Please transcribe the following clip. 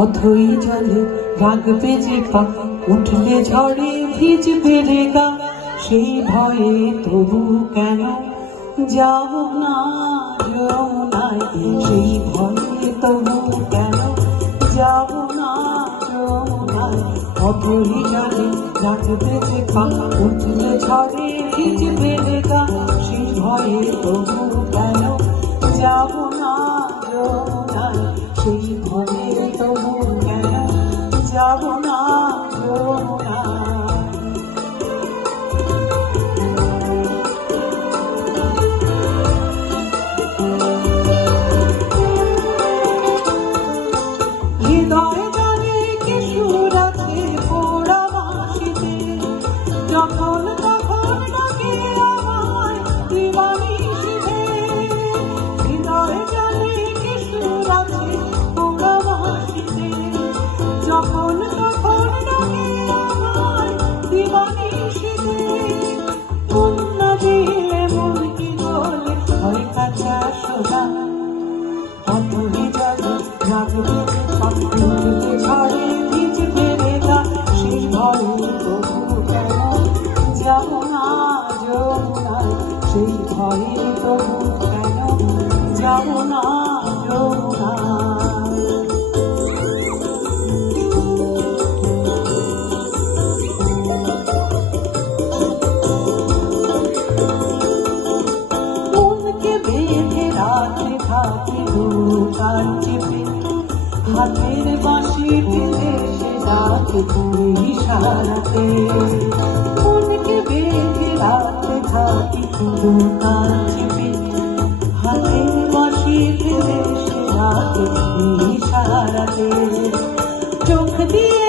অথই জলে রাখবে যে পা, উঠলে ঝড়ে ভিজবে রে গা। সেই ভয়ে তবু কেন যাব না যমুনায়, সেই ভয়ে তবু কেন যাব না যমুনায়। অথই জলে রাখবে যে পা, উঠলে ঝড়ে ভিজবে রে গা। সেই ভয়ে তবু কেন যাব না যমুনায়, সেই ভয়ে তবু কেন যাব না যমুনায়। হৃদয় জলে কি সুর আছে পোড়া বাঁশিতে, যখন তখন ডাকে আমায় দিবানিশিতে। হৃদয় জলে কি সুর আছে পোড়া বাঁশিতে, যখন তখন ডাকে আমায় দিবানিশিতে। মন না দিলে মন কি বলে হয় কাঁচা সোনা। অথই জলে রাখবে উঠলে ঝড়ে ভিজবে রে গা। সেই ভয়ে তবু কেন যাব না যমুনায়, সেই ভয়ে তবু কেন যাব না যমুনায়। মনকে বেঁধে রাখে থাকে বুকার চেপে, হাতের বাঁশি ঠেলে সে ডাকে ইশারাতে। মনকে বেঁধে রাখে থাকে বুকার চেপে, হাতের বাঁশি ঠেলে সে ডাকে ইশারাতে। চোখ দিয়ে